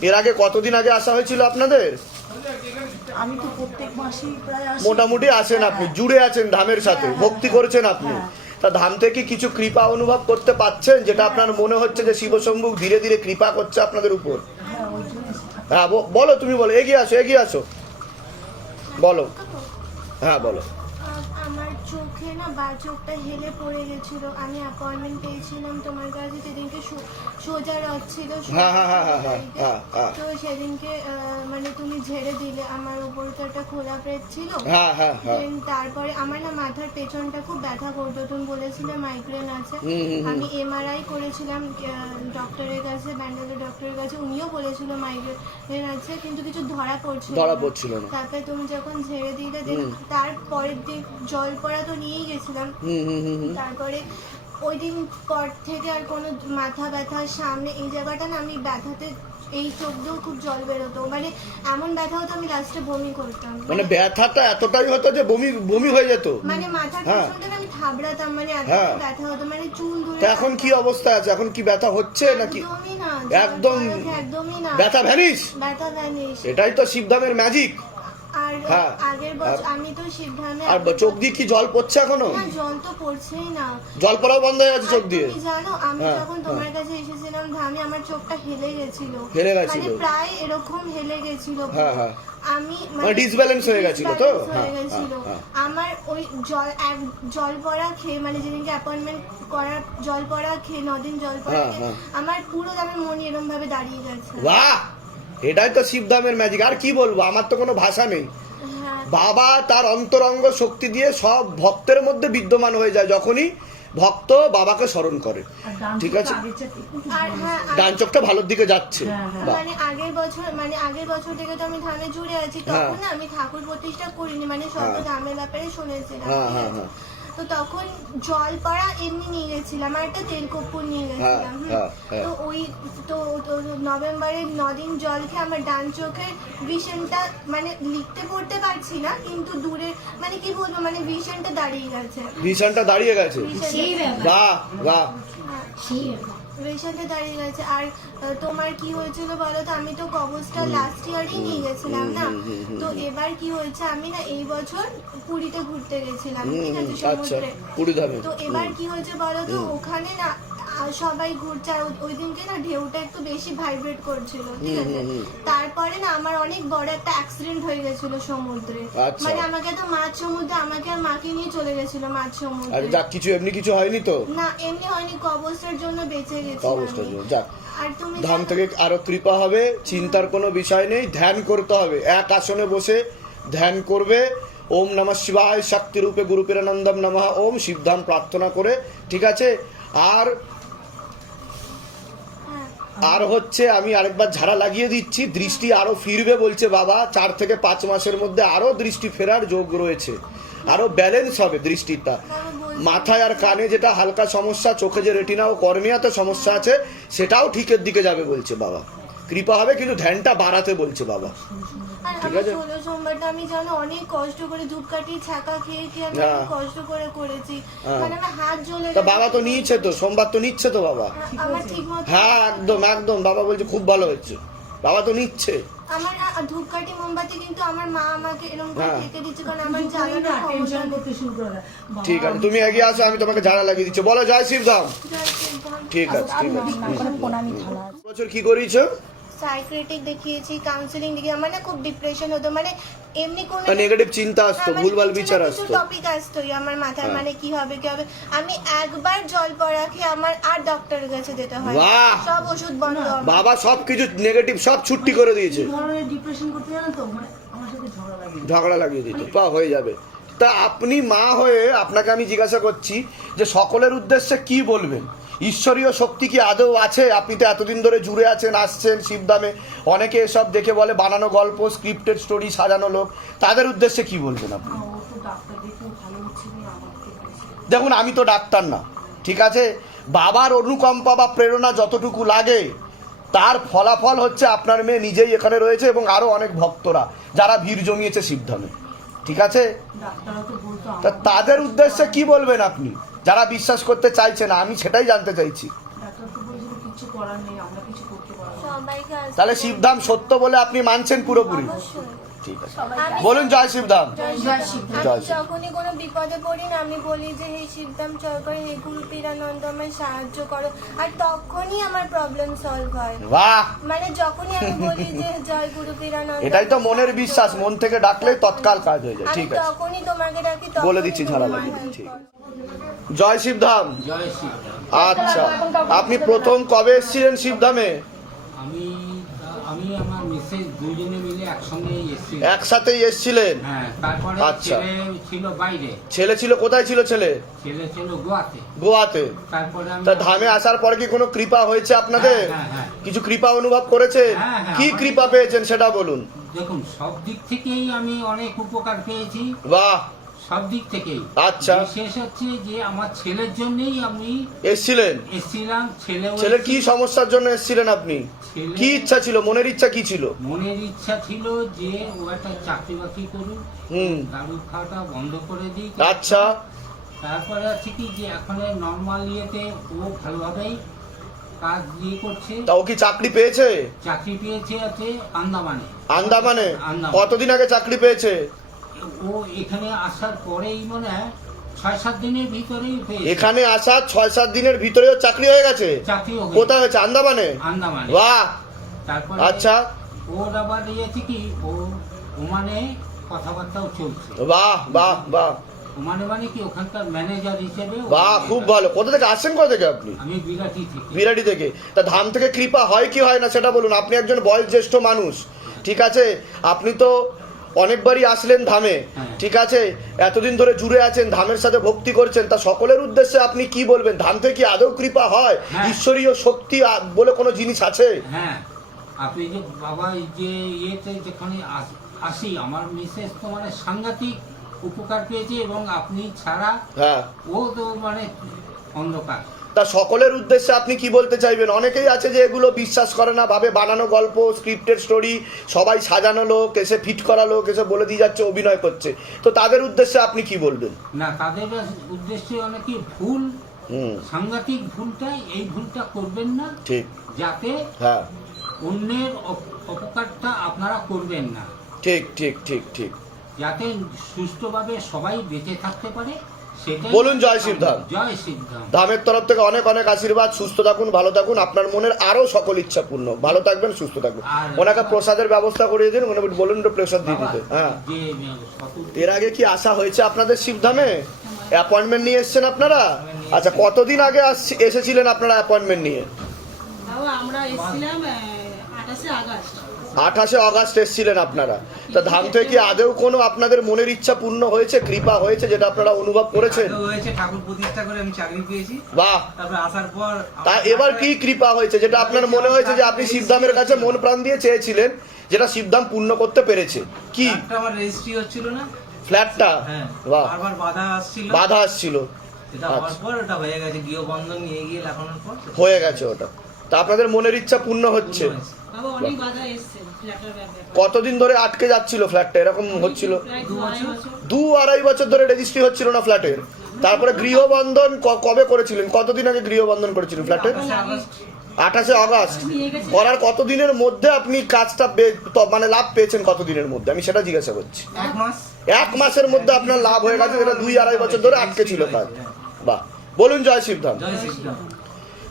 এর আগে কতদিন আগে আসা হয়েছিল আপনাদের? আমি তো প্রত্যেক মাসেই প্রায় আসি। মোটামুটি আছেন আপনি জুড়ে আছেন ধামের সাথে হ্যাঁ, ভক্তি হ্যাঁ, করেছেন আপনি। হ্যাঁ। তা ধাম থেকে কিছু কৃপা অনুভব করতে পাচ্ছেন? যেটা আপনার মনে হচ্ছে যে শিবশম্ভু ধীরে ধীরে কৃপা করছে আপনাদের উপর? হ্যাঁ বলো তুমি বলো এগিয়ে আসো এগিয়ে আসো। বলো। হ্যাঁ বলো। না বা চোখটা হেলে পড়ে গেছিল। আমি অ্যাপয়েন্টমেন্ট পেয়েছিলাম তোমার কাছে সেদিনকে সোজা রথ ছিল। তো সেদিনকে মানে তুমি ঝেড়ে দিলে আমার উপর তো একটা খোলা প্রেত ছিল। তারপরে আমার না মাথার পেছনটা খুব ব্যথা করতো তুমি বলেছিলে মাইগ্রেন আছে। আমি এমআরআই করেছিলাম ডক্টরের কাছে ব্যান্ডেলের ডক্টরের কাছে উনিও বলেছিল মাইগ্রেন আছে কিন্তু কিছু ধরা পড়ছিল ধরা পড়ছিল না। তারপরে তুমি যখন ঝেড়ে দিলে then তার পরের দিন জল পড়া তো নিয়েই গেছিলাম। হুম হুম। তারপরে ওই দিন পর থেকে আর কোনো মাথা ব্যথা সামনে এই জায়গাটা না আমি ব্যথাতে এই চোখ দিয়েও খুব জল বেরোতো। মানে এমন ব্যথা হতো আমি লাস্টে বমি করতাম। মানে ব্যথাটা এতটাই হতো যে বমি বমি হয়ে যেত? মানে মাথার হ্যাঁ। আমি থাবড়াতাম মানে এত হ্যাঁ। ব্যথা হতো মানে চুল ধরে এখন কি অবস্থা আছে? এখন কি ব্যথা হচ্ছে নাকি? একদমই না একদম- একদমই না। ব্যথা ভ্যানিস ব্যথা ভ্যানিশ। এটাই তো শিবধামের ম্যাজিক হ্যাঁ। আগের বছর আমি তো সিদ্ধান্তে আর চোখ দিয়ে কি জল পড়ছে এখনও? না জল তো পড়ছেই না। জল পড়াও বন্ধ হয়ে গেছে চোখ দিয়ে? তুমি জানো আমি হ্যাঁ, যখন তোমার কাছে এসেছিলাম ধামে আমার চোখটা হেলে গেছিল। হেলে গেছিল। মানে প্রায় এরকম হেলে গেছিল। হ্যাঁ, হ্যাঁ। আমি মানে হয়ে গেছিল তো? হয়ে হ্যাঁ, হ্যাঁ, আমার ওই জল এক জল পড়া খেয়ে মানে যেদিনকে অ্যাপয়েন্টমেন্ট করার জল পড়া খেয়ে নদিন জল পড়া হ্যাঁ, খেয়ে হ্যাঁ। আমার পুরো আমার মন এরকম ভাবে দাঁড়িয়ে গেছে। বাহ! এটাই তো শিবধামের ম্যাজিক আর কি বলব? আমার তো কোনো ভাষা নেই। হ্যাঁ বাবা তার অন্তরঙ্গ শক্তি দিয়ে সব ভক্তের মধ্যে বিদ্যমান হয়ে যায় যখনই ভক্ত বাবাকে স্মরণ করে ঠিক আছে। হ্যাঁ ডান চোখটা ভালোর দিকে যাচ্ছে হ্যাঁ, হ্যাঁ। মানে আগের বছর মানে আগের বছর থেকে তো আমি ধামে জুড়ে আছি হ্যাঁ। তখন আমি ঠাকুর প্রতিষ্ঠা করিনি মানে সব হ্যাঁ। ধামের ব্যাপারে শুনেছিলাম হ্যাঁ, হ্যাঁ? হ্যাঁ। তো তখন জল পড়া এমনি নিয়ে গেছিলাম আর একটা তেল কর্পূর নিয়ে গেছিলাম হুম। হ্যাঁ, হ্যাঁ। তো ওই তো তো নভেম্বরে নদিন জল খেয়ে আমার ডান চোখের ভিশনটা মানে লিখতে পড়তে পারছি না কিন্তু দূরে মানে কি বলব মানে ভিশনটা দাঁড়িয়ে গেছে ভীষণটা দাঁড়িয়ে গেছে সেই ব্যাপার বাহ বাহ হ্যাঁ সেই ব্যাপার রেশনটা দাঁড়িয়ে গেছে। আর তোমার কি হয়েছিল বলো তো? আমি তো কবজটা লাস্ট ইয়ারই নিয়ে গেছিলাম না? তো এবার কি হয়েছে? আমি না এই বছর পুরীতে ঘুরতে গেছিলাম ঠিক আছে আচ্ছা সমুদ্রে তো এবার কি হয়েছে বলো তো? ওখানে না আহ, সবাই ঘুরছে আর ওই- দিনকে না ঢেউটা একটু বেশি ভাইব্রেট করছিল ঠিক আছে? তারপরে না আমার অনেক বড় একটা অ্যাক্সিডেন্ট হয়ে গেছিল সমুদ্রে। আচ্ছা। মানে আমাকে তো মাছ সমুদ্রে আমাকে আর মাকে নিয়ে চলে গেছিল মাছ আরে সমুদ্রে যাক কিছু এমনি কিছু হয়নি তো? না এমনি হয়নি কবজটার জন্য বেঁচে গেছি আমি। জন্য যাক। আর তুমি ধাম থেকে আরও কৃপা হবে চিন্তার কোনো বিষয় নেই ধ্যান করতে হবে। এক আসনে বসে ধ্যান করবে ওম নমঃ শিবায় শক্তি রূপে গুরুপিরানন্দম নমঃ ওম শিবধাম প্রার্থনা করে ঠিক আছে? আর আর হচ্ছে আমি আরেকবার ঝাড়া লাগিয়ে দিচ্ছি, দৃষ্টি আরও ফিরবে বলছে বাবা, চার থেকে পাঁচ মাসের মধ্যে আরও দৃষ্টি ফেরার যোগ রয়েছে। আরও ব্যালেন্স হবে দৃষ্টিটা। মাথায় আর কানে যেটা হালকা সমস্যা, চোখে যে রেটিনা ও কর্মিয়াতে সমস্যা আছে, সেটাও ঠিকের দিকে যাবে বলছে বাবা। কৃপা হবে কিন্তু ধ্যানটা বাড়াতে বলছে বাবা ঠিক আছে। ষোলো সোমবারটা আমি জানো অনেক কষ্ট করে ধূপকাঠি ছাকা খেয়ে খেয়ে আমি হ্যাঁ। কষ্ট করে করেছি হ্যাঁ। মানে আমার হাত জ্বলে তা বাবা তো নিয়েছে তো সোমবার তো নিচ্ছে তো বাবা আমার ঠিক মতো হ্যাঁ একদম একদম বাবা বলছে খুব ভালো হচ্ছে বাবা তো নিচ্ছে আমার ধূপকাঠি মোমবাতি কিন্তু আমার মা আমাকে এরকম করে হ্যাঁ। খেতে দিচ্ছে কারণ আমার টেনশন করতে শুরু করে ঠিক আছে তুমি এগিয়ে আসো আমি তোমাকে ঝাড়া লাগিয়ে দিচ্ছি বলো জয় শিবধাম। ঠিক আছে ঠিক আছে। বছর কি করিয়েছো সাইক্রেটিক দেখিয়েছি কাউন্সিলিং দেখিয়ে আমার না খুব ডিপ্রেশন হতো মানে এমনি কোনো নেগেটিভ চিন্তা আসতো ভুলভাল বিচার আসতো। টপিক আসতোই আমার মাথায় হ্যাঁ। মানে কি হবে কি হবে? আমি একবার জল পড়া খেয়ে আমার আর ডক্টরের কাছে যেতে হয় বাহ! সব ওষুধ বন্ধ বাবা সব কিছু নেগেটিভ সব ছুটি করে দিয়েছে। ডিপ্রেশন করতে জানো তো মানে আমার সাথে ঝগড়া লাগে ঝগড়া লাগিয়ে দিত পা হয়ে যাবে। তা আপনি মা হয়ে আপনাকে আমি জিজ্ঞাসা করছি যে সকলের উদ্দেশ্যে কি বলবেন? ঈশ্বরীয় শক্তি কি আদৌ আছে? আপনি তো এতদিন ধরে জুড়ে আছেন আসছেন শিবদামে অনেকে এসব দেখে বলে বানানো গল্প স্ক্রিপ্টেড স্টোরি সাজানো লোক। তাদের উদ্দেশ্যে কি বলবেন আপনি। দেখুন আমি তো ডাক্তার না ঠিক আছে? বাবার অনুকম্পা বা প্রেরণা যতটুকু লাগে তার ফলাফল হচ্ছে আপনার মেয়ে নিজেই এখানে রয়েছে এবং আরও অনেক ভক্তরা যারা ভিড় জমিয়েছে শিবধামে ঠিক আছে? তা তাদের উদ্দেশ্যে কি বলবেন আপনি? যারা বিশ্বাস করতে চাইছে না আমি সেটাই জানতে চাইছি। তাহলে শিবধাম সত্য বলে আপনি মানছেন পুরোপুরি। ঠিক আছে। বলুন জয় শিবধাম। যখনই কোনো বিপদে পড়ি না আমি বলি যে হে শিবধাম চল করে হে গুরু পীরানন্দ আমায় সাহায্য করো। আর তখনই আমার প্রবলেম সলভ হয়। বাহ! মানে যখনই আমি বলি যে জয় গুরু পীরানন্দ এটাই তো মনের বিশ্বাস মন থেকে ডাকলে তৎকাল কাজ হয়ে যায়। ঠিক আছে। তখনই তোমাকে ডাকি বলে দিচ্ছি ঝাড়া লাগিয়ে দিচ্ছি। জয় শিবধাম জয় শিবধাম আচ্ছা আপনি প্রথম কবে এসেছিলেন শিবধামে? আমি আমি আমার মিসেস দুজনে মিলে একসঙ্গে একসাথেই এসেছিলেন? হ্যাঁ তারপরে আচ্ছা। ছেলে ছিল বাইরে। ছেলে ছিল কোথায় ছিল ছেলে? ছেলে ছিল গোয়াতে। গোয়াতে। তারপরে আমি তা ধামে আসার পরে কি কোনো কৃপা হয়েছে আপনাদের? হ্যাঁ, হ্যাঁ, হ্যাঁ। কিছু কৃপা অনুভব করেছে? হ্যাঁ, হ্যাঁ, কি আমার- কৃপা পেয়েছেন সেটা বলুন। দেখুন সব দিক থেকেই আমি অনেক উপকার পেয়েছি। বাহ! সব দিক থেকেই। আচ্ছা। বিশেষ হচ্ছে যে আমার ছেলের জন্যই আমি এসছিলেন? এসেছিলাম। ছেলে ছেলের কি সমস্যার জন্য এসছিলেন আপনি? ছেলে- কি ইচ্ছা ছিল? মনের ইচ্ছা কি ছিল? মনের ইচ্ছা ছিল যে ও একটা চাকরি বাকরি করুক হুম। দারু খাওয়াটা বন্ধ করে দিই আচ্ছা। তারপরে আছে কি যে এখন নর্মাল ইয়েতে ও ভালোভাবেই কাজ ইয়ে করছে। তা ও কি চাকরি পেয়েছে? চাকরি পেয়েছে আছে আন্দামানে। আন্দামানে? আন্দামান। কতদিন আগে চাকরি পেয়েছে? ও এখানে আসার পরেই মনে হয় ছয় সাত দিনের ভিতরেই এখানে আসা ছয় সাত দিনের ভিতরেও চাকরি হয়ে গেছে? কোথায় হয়েছে? আন্দামানে? আন্দামানে। বাহ! তারপরে আচ্ছা। ওর আবার ইয়েছে কি? ও ওমানে কথাবার্তাও চলছে। বাহ বাহ বাহ। ওমানে মানে কি? ওখানকার ম্যানেজার হিসেবে বাহ খুব ভালো। কোথা থেকে আসছেন কোথা থেকে আপনি? আমি বিরাটি থেকে। বিরাটি থেকে। তা ধাম থেকে কৃপা হয় কি হয় না সেটা বলুন। আপনি একজন বয়োজ্যেষ্ঠ মানুষ। ঠিক আছে? আপনি তো অনেকবারই আসলেন ধামে। হ্যাঁ। ঠিক আছে? এতদিন ধরে জুড়ে আছেন ধামের সাথে ভক্তি করছেন। তা সকলের উদ্দেশ্যে আপনি কি বলবেন? ধাম থেকে কি আদৌ কৃপা হয়? হ্যাঁ। ঈশ্বরীয় শক্তি বলে কোনো জিনিস আছে? হ্যাঁ। আপনি যে বাবা যে ইয়েতে যেখানে আসি আমার মিসেস তো মানে সাংঘাতিক উপকার পেয়েছে এবং আপনি ছাড়া হ্যাঁ। ও তো মানে অন্ধকার। তা সকলের উদ্দেশ্যে আপনি কি বলতে চাইবেন? অনেকেই আছে যে এগুলো বিশ্বাস করে না ভাবে বানানো গল্প স্ক্রিপ্টেড স্টোরি সবাই সাজানো লোক এসে ফিট করা লোক এসে বলে দিয়ে যাচ্ছে অভিনয় করছে। তো তাদের উদ্দেশ্যে আপনি কি বলবেন? না তাদের উদ্দেশ্যে অনেকে ভুল সাংঘাতিক ভুলটাই এই ভুলটা করবেন না। ঠিক। যাতে হ্যাঁ। অন্যের অপ- অপকারটা আপনারা করবেন না। ঠিক ঠিক ঠিক ঠিক। যাতে সুস্থভাবে সবাই বেঁচে থাকতে পারে। বলুন জয় শিবধাম। জয় শিবধাম ধামের তরফ থেকে অনেক অনেক আশীর্বাদ সুস্থ থাকুন ভালো থাকুন। আপনার মনের আরও সকল ইচ্ছা পূর্ণ। ভালো থাকবেন সুস্থ থাকবেন। ওনাকে প্রসাদের ব্যবস্থা করিয়ে দিন মনে বলুন একটু প্রসাদ দিয়ে দিতে। হ্যাঁ। এর আগে কি আসা হয়েছে আপনাদের শিবধামে অ্যাপয়েন্টমেন্ট নিয়ে এসেছেন আপনারা? আচ্ছা কতদিন আগে আসছি- এসেছিলেন আপনারা অ্যাপয়েন্টমেন্ট নিয়ে? আমরা এসেছিলাম আঠাশে আগস্ট। আঠাশে অগাস্ট এসেছিলেন আপনারা। তা ধাম থেকে আদেও কোনো আপনাদের মনের ইচ্ছা পূর্ণ হয়েছে কৃপা হয়েছে যেটা আপনারা অনুভব করেছেন? হয়েছে ঠাকুর প্রতিষ্ঠা করে আমি চাকরি পেয়েছি। বাহ! তারপরে আসার পর তা এবার কি কৃপা হয়েছে? যেটা আপনার মনে হয়েছে যে আপনি শিবধামের কাছে মন প্রাণ দিয়ে চেয়েছিলেন যেটা শিবধাম পূর্ণ করতে পেরেছে। কি? আমার রেজিস্ট্রি হচ্ছিল না। ফ্ল্যাটটা? হ্যাঁ বাহ! বারবার বাধা আসছিল। বাধা আসছিল। আচ্ছা। হয়ে হয়ে গেছে ওটা। তা আপনাদের মনের ইচ্ছা পূর্ণ হচ্ছে। পূর্ণ হয়েছে। বাবা অনেক বাধা এসছে ফ্ল্যাটের ব্যাপারে কতদিন ধরে আটকে যাচ্ছিল ফ্ল্যাটটা এরকম হচ্ছিল? দু আড়াই বছর। ধরে রেজিস্ট্রি হচ্ছিল না ফ্ল্যাটের তারপরে গৃহবন্ধন ক- কবে করেছিলেন? কতদিন আগে গৃহবন্ধন করেছিলেন ফ্ল্যাটে আঠাশে আগস্ট। করার কতদিনের মধ্যে আপনি কাজটা মানে লাভ পেয়েছেন কতদিনের মধ্যে? আমি সেটা জিজ্ঞাসা করছি। এক মাসের মধ্যে আপনার লাভ হয়ে গেছে যেটা দুই আড়াই বছর ধরে আটকে ছিল কাজ। বাহ। বলুন জয় শিবধাম।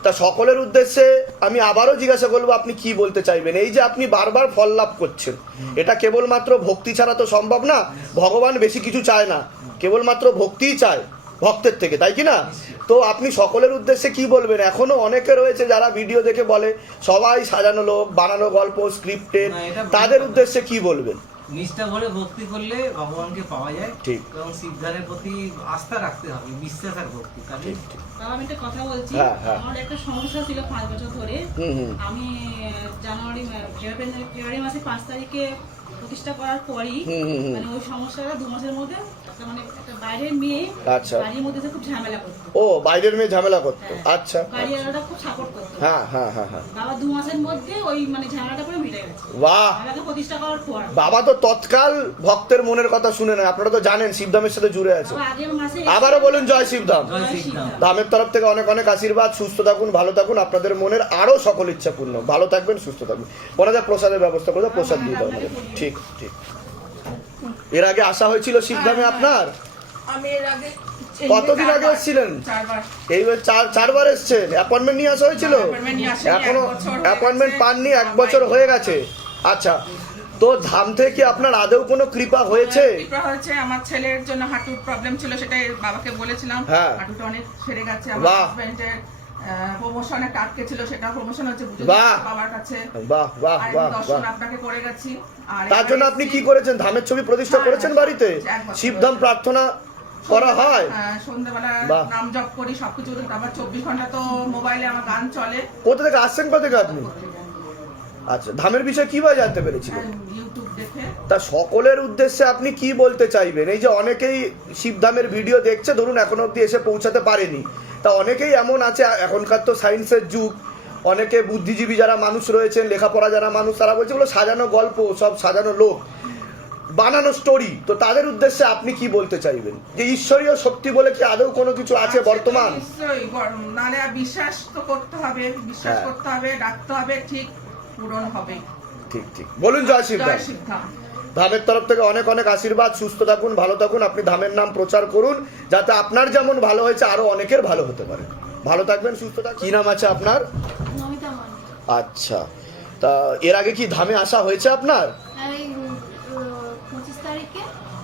তা সকলের উদ্দেশ্যে আমি আবারও জিজ্ঞাসা করব আপনি কি বলতে চাইবেন? এই যে আপনি বারবার ফল লাভ করছেন এটা কেবলমাত্র ভক্তি ছাড়া তো সম্ভব না ভগবান বেশি কিছু চায় না কেবলমাত্র ভক্তিই চায় ভক্তের থেকে তাই কি না? তো আপনি সকলের উদ্দেশ্যে কি বলবেন? এখনও অনেকে রয়েছে যারা ভিডিও দেখে বলে সবাই সাজানো লোক বানানো গল্প স্ক্রিপ্টেড তাদের উদ্দেশ্যে কি বলবেন? নিষ্ঠা ভরে ভক্তি করলে ভগবানকে পাওয়া যায় ঠিক। এবং শিবধারের প্রতি আস্থা রাখতে হবে বিশ্বাস আর ভক্তি তাহলে ঠিক ঠিক আমি একটা কথা বলছি হ্যাঁ, হ্যাঁ। আমার একটা সমস্যা ছিল পাঁচ বছর ধরে আমি জানুয়ারি ফেব্রুয়ারি মাসে পাঁচ তারিখে প্রতিষ্ঠা করার পরই। মানে ওই সমস্যাটা দু মাসের মধ্যে মানে একটা বাইরের মেয়ে আচ্ছা। ও বাইরের মেয়ে ঝামেলা করতো? হ্যাঁ। আচ্ছা। বাড়িওয়ালাটা খুব সাপোর্ট করতো। হ্যাঁ হ্যাঁ হ্যাঁ হ্যাঁ। বাবা দু মাসের মধ্যে ওই মানে ঝামেলাটা করে মিটে গেছে। বাহ! বাবাকে প্রতিষ্ঠা করার পর। বাবা তো তৎকাল ভক্তের মনের কথা শুনে নেয়। আপনারা তো জানেন শিবধামের সাথে জুড়ে আছে। আবারও বলুন জয় শিবধাম। জয় ধামের তরফ থেকে অনেক অনেক আশীর্বাদ। সুস্থ থাকুন ভালো থাকুন। আপনাদের মনের আরও সকল ইচ্ছা পূর্ণ ভালো থাকবেন সুস্থ থাকবেন ওনাদের প্রসাদের ব্যবস্থা করে প্রসাদ দিয়ে দাও ওনাদের ঠিক ঠিক। এর আগে আসা হয়েছিল শিবধামে আপনার? আমি এর আগে কতদিন আগে এসেছিলেন? চারবার। এইবার চার চারবার এসছেন অ্যাপয়েন্টমেন্ট নিয়ে আসা হয়েছিল? আসেনি, এখনও হয়ে অ্যাপয়েন্টমেন্ট পাননি এক বছর হয়ে গেছে। আচ্ছা তো ধাম থেকে আপনার আদৌ কোনো কৃপা হয়েছে? কৃপা হয়েছে। আমার ছেলের জন্য হাঁটুর প্রবলেম ছিল সেটা বাবাকে বলেছিলাম। হ্যাঁ। হাঁটুটা অনেক সেরে গেছে আমার হাজবেন্ডের প্রমোশন আটকে ছিল সেটা প্রমোশন হচ্ছে বাবার কাছে। বাহ বাহ বাহ আপনাকে করে গেছি। তার জন্য আপনি কি করেছেন? ধামের ছবি প্রতিষ্ঠা হ্যাঁ, করেছেন হ্যাঁ, বাড়িতে বছর শিবধাম প্রার্থনা করা হয়? হ্যাঁ, সন্ধ্যাবেলা। নাম জপ করি সবকিছু আবার চব্বিশ ঘণ্টা তো মোবাইলে আমার গান চলে। কোথা থেকে আসছেন কোথা থেকে আপনি? আচ্ছা ধামের বিষয়ে কীভাবে জানতে পেরেছিলেন? ইউটিউব তা সকলের উদ্দেশ্যে আপনি কি বলতে চাইবেন? এই যে অনেকেই শিবধামের ভিডিও দেখছে ধরুন এখনও অবধি এসে পৌঁছাতে পারেনি। তা অনেকেই এমন আছে এখনকার তো সায়েন্সের যুগ। অনেকে বুদ্ধিজীবী যারা মানুষ রয়েছেন লেখাপড়া যারা মানুষ তারা বলছে ওগুলো সাজানো গল্প সব সাজানো লোক। বানানো স্টোরি তো তাদের উদ্দেশ্যে আপনি কি বলতে চাইবেন? যে ঈশ্বরীয় শক্তি বলে কি আদৌ কোনো কিছু আছে বর্তমান? নিশ্চয়ই বিশ্বাস তো করতে হবে বিশ্বাস হ্যাঁ। করতে হবে ডাকতে হবে ঠিক পূরণ হবে। ঠিক ঠিক। বলুন জয় শিবধাম। ধামের তরফ থেকে অনেক অনেক আশীর্বাদ সুস্থ থাকুন ভালো থাকুন আপনি ধামের নাম প্রচার করুন যাতে আপনার যেমন ভালো হয়েছে আরও অনেকের ভালো হতে পারে। ভালো থাকবেন সুস্থ থাকবেন। কি নাম আছে আপনার? আচ্ছা। তা এর আগে কি ধামে আসা হয়েছে আপনার?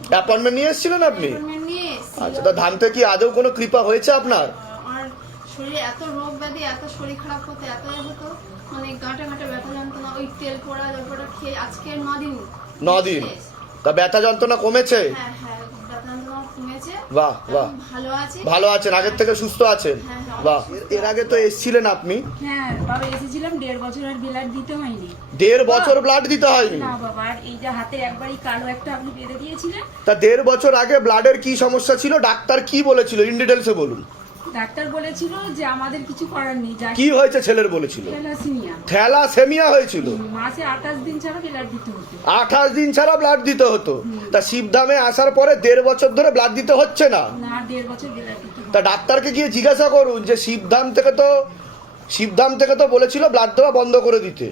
অ্যাপয়েন্টমেন্ট নিয়ে এসেছিলেন আপনি। আচ্ছা তা ধাম থেকে কি আদৌ কোনো কৃপা হয়েছে আপনার? শরীরে এত রোগ ব্যাধি এত শরীর খারাপ হতো এত হতো মানে গাঁটে গাঁটে ব্যথা যন্ত্রণা ওই তেল পোড়া খেয়ে আজকে ন দিন। ন দিন তা ব্যথা যন্ত্রণা কমেছে? হ্যাঁ হ্যাঁ ব্যথা যন্ত্রণা কমেছে। বাহ বাহ। ভালো আছি। ভালো আছেন আগের থেকে সুস্থ আছেন? হ্যাঁ, বাহ। এর আগে তো এসেছিলেন আপনি? হ্যাঁ বাবা এসেছিলাম দেড় বছরের ব্লাড দিতে হয়নি। দেড় বছর ব্লাড দিতে হয়নি? না বাবা আর এই যে হাতে একবারই কালো একটা আপনি বেঁধে দিয়েছিলেন। তা দেড় বছর আগে ব্লাডের কি সমস্যা ছিল? ডাক্তার কি বলেছিল? ইন ডিটেলসে বলুন। ডাক্তার বলেছিল যে আমাদের কিছু করার নেই কি হয়েছে ছেলের বলেছিল? থ্যালাসিমিয়া। থ্যালাসেমিয়া হয়েছিল? মাসে আঠাশ দিন ছাড়া ব্লাড দিতে হতো। আঠাশ দিন ছাড়া ব্লাড দিতে হতো? তা শিবধামে আসার পরে দেড় বছর ধরে ব্লাড দিতে হচ্ছে না? না দেড় বছর ব্লাড দিতে তা ডাক্তারকে গিয়ে জিজ্ঞাসা করুন যে শিবধাম থেকে তো শিবধাম থেকে তো বলেছিল ব্লাড দেওয়া বন্ধ করে দিতে।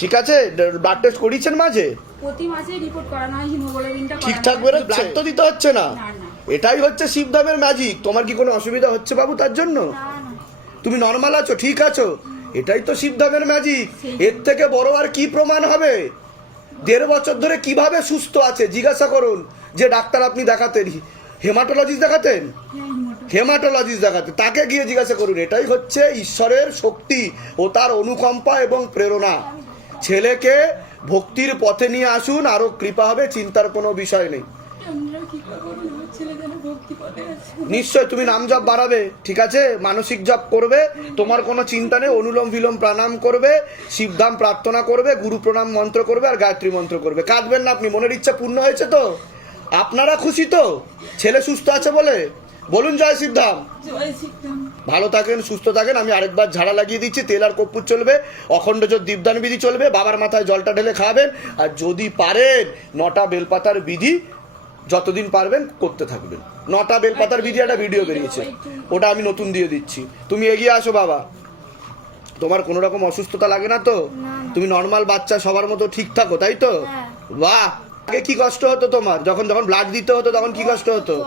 ঠিক আছে? ব্লাড টেস্ট করিয়েছেন মাঝে? প্রতি মাসে রিপোর্ট করানো হয় হিমোগ্লোবিনটা ঠিকঠাক বেরো ব্লাড তো দিতে হচ্ছে না। এটাই হচ্ছে শিবধামের ম্যাজিক তোমার কি কোনো অসুবিধা হচ্ছে বাবু তার জন্য? তুমি নর্মাল আছো ঠিক আছো? এটাই তো শিবধামের ম্যাজিক এর থেকে বড় আর কি প্রমাণ হবে? দেড় বছর ধরে কীভাবে সুস্থ আছে? জিজ্ঞাসা করুন। যে ডাক্তার আপনি দেখাতেন হেমাটোলজিস্ট দেখাতেন? হিমোটো হেমাটোলজিস্ট দেখাতে তাকে গিয়ে জিজ্ঞাসা করুন। এটাই হচ্ছে ঈশ্বরের শক্তি ও তার অনুকম্পা এবং প্রেরণা। ছেলেকে ভক্তির পথে নিয়ে আসুন আরও কৃপা হবে চিন্তার কোনো বিষয় নেই আমরা কি করব আমার ছেলে যেন ভক্তি পথে আছে নিশ্চয় তুমি নাম জপ বাড়াবে ঠিক আছে? মানসিক জপ করবে তোমার কোনো চিন্তা নেই অনুলোম বিলোম প্রাণাম করবে শিবধাম প্রার্থনা করবে গুরু প্রণাম মন্ত্র করবে আর গায়ত্রী মন্ত্র করবে। কাঁদবেন না আপনি মনের ইচ্ছা পূর্ণ হয়েছে তো? আপনারা খুশি তো? ছেলে সুস্থ আছে বলে? বলুন জয় সিদ্ধাম ভালো থাকেন সুস্থ থাকেন আমি আরেকবার ঝাড়া লাগিয়ে দিচ্ছি তেল আর কর্পূর চলবে অখণ্ড জোর দীপদান বিধি চলবে বাবার মাথায় জলটা ঢেলে খাবেন আর যদি পারেন নটা বেলপাতার বিধি যতদিন পারবেন করতে থাকবেন। নটা বেলপাতার ভিডিও একটা ভিডিও বেরিয়েছে। ওটা আমি নতুন দিয়ে দিচ্ছি। তুমি এগিয়ে আসো বাবা। তোমার কোনো রকম অসুস্থতা লাগে না তো? তুমি নর্মাল বাচ্চা সবার মতো ঠিক থাকো তাই তো? হ্যাঁ। বাহ! আগে কি কষ্ট হতো তোমার? যখন যখন ব্লাড দিতে হতো তখন কি কষ্ট হতো?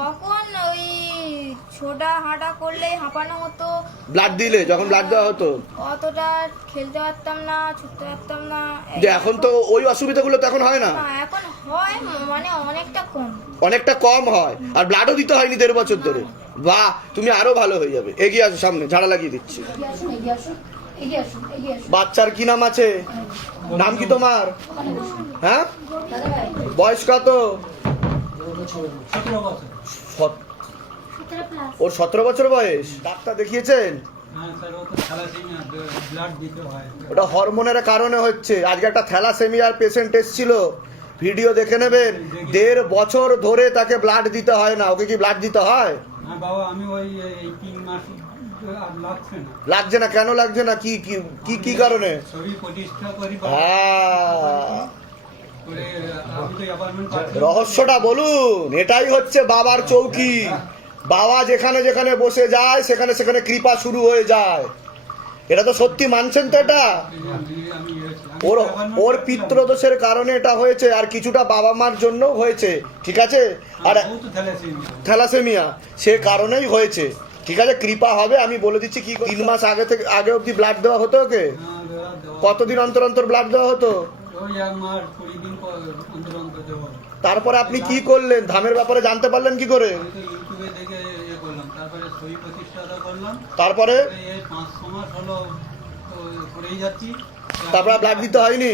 ছোটা হাঁটা করলে হাঁপানো হতো। ব্লাড দিলে যখন ব্লাড দেওয়া হতো। অতটা খেলতে পারতাম না ছুটতে পারতাম না। যে এখন তো ওই অসুবিধাগুলো তো এখন হয় না। এখন হয় মানে অনেকটা কম। অনেকটা কম হয়। আর ব্লাডও দিতে হয়নি দেড় বছর ধরে। বাহ তুমি আরও ভালো হয়ে যাবে। এগিয়ে আসো সামনে ঝাড়া লাগিয়ে দিচ্ছি। বাচ্চার কি নাম আছে? নাম কি তোমার? হ্যাঁ? বয়স কত সতেরো বছর সত- সতেরো প্লাস ওর সতেরো বছর বয়স। ডাক্তার দেখিয়েছেন? হ্যাঁ স্যার ও তো থ্যালাসেমিয়া ব্লাড দিতে হয়। ওটা হরমোনের কারণে হচ্ছে। আজকে একটা থ্যালাসেমিয়ার পেশেন্ট এসেছিল। ভিডিও দেখে নেবেন। দেড় বছর ধরে তাকে ব্লাড দিতে হয় না। ওকে কি ব্লাড দিতে হয়? হ্যাঁ বাবা আমি ওই এই তিন মাস আর লাগছে না? কেন লাগছে না? কি কি কি কি কারণে। হ্যাঁ। রহস্যটা বলুন। এটাই হচ্ছে বাবার চৌকি। বাবা যেখানে যেখানে বসে যায় সেখানে সেখানে কৃপা শুরু হয়ে যায় এটা তো সত্যি মানছেন তো এটা ওর ওর। পিতৃদোষের কারণে এটা হয়েছে আর কিছুটা বাবা মার জন্য হয়েছে ঠিক আছে আর থ্যালাসেমিয়া। সে কারণেই হয়েছে ঠিক আছে কৃপা হবে আমি বলে দিচ্ছি কি তিন মাস আগে থেকে আগে অবধি ব্লাড দেওয়া হতো ওকে। কতদিন অন্তর অন্তর ব্লাড দেওয়া হতো তারপরে আপনি কি করলেন? ধামের ব্যাপারে জানতে পারলেন কি করে? ইয়ে তারপরে তারপরে? ব্লাড দিতে হয়নি?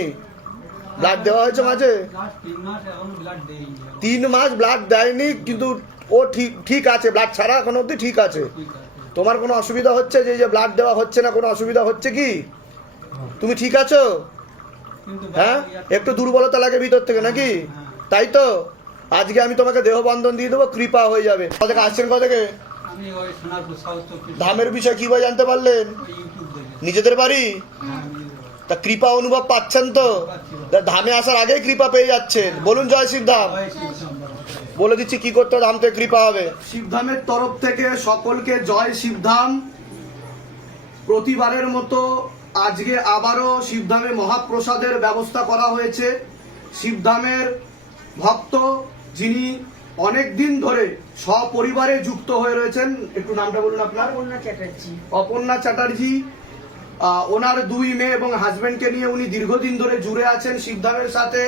ব্লাড দেওয়া হয়েছে মাঝে? তিন মাস ব্লাড দেয়নি। কিন্তু ও ঠিক ঠিক আছে। ব্লাড ছাড়া এখন অবধি ঠিক আছে। তোমার কোনো অসুবিধা হচ্ছে যে এই যে ব্লাড দেওয়া হচ্ছে না কোনো অসুবিধা হচ্ছে কি? তুমি ঠিক আছো? হ্যাঁ? একটু দুর্বলতা লাগে ভিতর থেকে নাকি? তাই তো? আজকে আমি তোমাকে দেহ বন্ধন দিয়ে দেবো কৃপা হয়ে যাবে। কোথা আসছেন কোথা থেকে? আমি ওই সোনারপুর ধামের বিষয়ে কীভাবে জানতে পারলেন? দেখে। নিজেদের বাড়ি? হ্যাঁ। তা কৃপা অনুভব পাচ্ছেন তো? তা ধামে আসার আগেই কৃপা পেয়ে যাচ্ছেন। বলুন জয় শিবধাম সবাই বলে দিচ্ছি কি করতে ধাম থেকে কৃপা হবে। শিবধামের তরফ থেকে সকলকে জয় শিবধাম প্রতিবারের মতো আজকে আবারও শিবধামে মহাপ্রসাদের ব্যবস্থা করা হয়েছে। শিবধামের ভক্ত যিনি অনেক দিন ধরে সপরিবারে যুক্ত হয়ে রয়েছেন একটু নামটা বলুন আপনার। অপর্ণা চ্যাটার্জি। অপর্ণা চ্যাটার্জি ওনার দুই মেয়ে এবং হাজবেন্ডকে নিয়ে উনি দীর্ঘদিন ধরে জুড়ে আছেন শিবধামের সাথে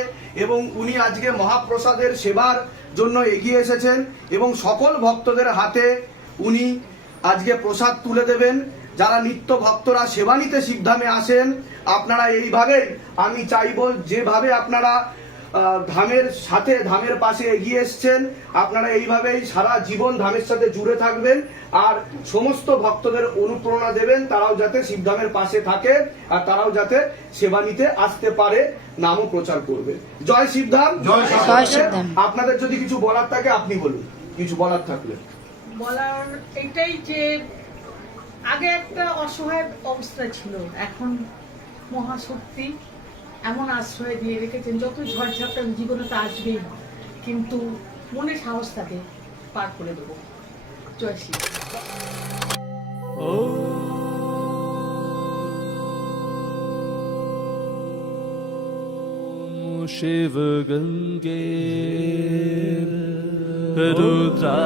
এবং উনি আজকে মহাপ্রসাদের সেবার জন্য এগিয়ে এসেছেন এবং সকল ভক্তদের হাতে উনি আজকে প্রসাদ তুলে দেবেন। যারা নিত্য ভক্তরা সেবা নিতে শিবধামে আসেন আপনারা এইভাবে আমি চাইব যেভাবে আপনারা ধামের সাথে ধামের পাশে এগিয়ে এসছেন। আপনারা এইভাবেই সারা জীবন ধামের সাথে জুড়ে থাকবেন আর সমস্ত ভক্তদের অনুপ্রেরণা দেবেন তারাও যাতে শিবধামের পাশে থাকে আর তারাও যাতে সেবা নিতে আসতে পারে নামও প্রচার করবে। জয় শিবধাম জয় আপনাদের যদি কিছু বলার থাকে আপনি বলুন। কিছু বলার থাকলে। বলার এটাই যে আগে একটা অসহায় অবস্থা ছিল এখন মহাশক্তি এমন আশ্রয় দিয়ে রেখেছেন, যত ঝড়ঝাপটা জীবনে তো আসবেই। কিন্তু মনে সাহস থাকে পার করে দেবো। জয় শিব গঙ্গে রুদ্রা